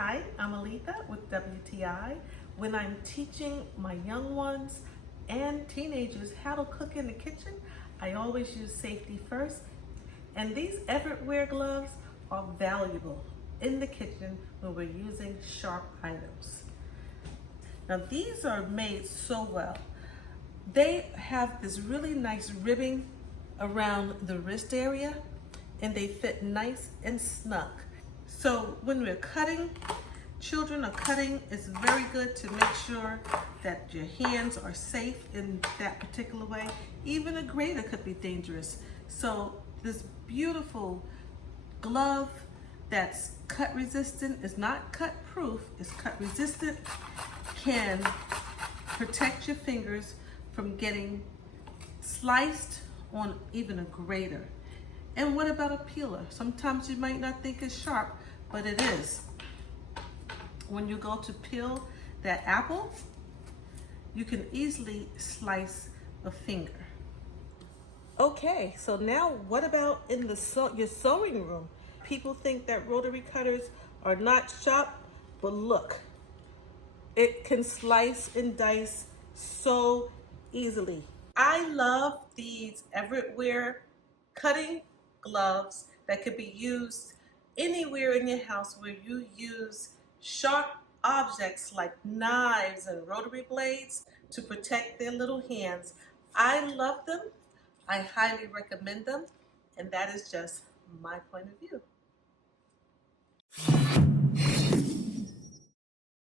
Hi, I'm Aletha with WTI. When I'm teaching my young ones and teenagers how to cook in the kitchen, I always use safety first. And these Evridwear gloves are valuable in the kitchen when we're using sharp items. Now these are made so well. They have this really nice ribbing around the wrist area and they fit nice and snug. So when we're cutting, children are cutting, it's very good to make sure that your hands are safe in that particular way. Even a grater could be dangerous. So this beautiful glove that's cut resistant, is not cut proof, it's cut resistant, can protect your fingers from getting sliced on even a grater. And what about a peeler? Sometimes you might not think it's sharp, but it is. When you go to peel that apple, you can easily slice a finger. Okay, so now what about in the your sewing room? People think that rotary cutters are not sharp, but look, it can slice and dice so easily. I love these Evridwear cutting gloves that could be used anywhere in your house where you use sharp objects like knives and rotary blades to protect their little hands. I love them. I highly recommend them. And that is just my point of view.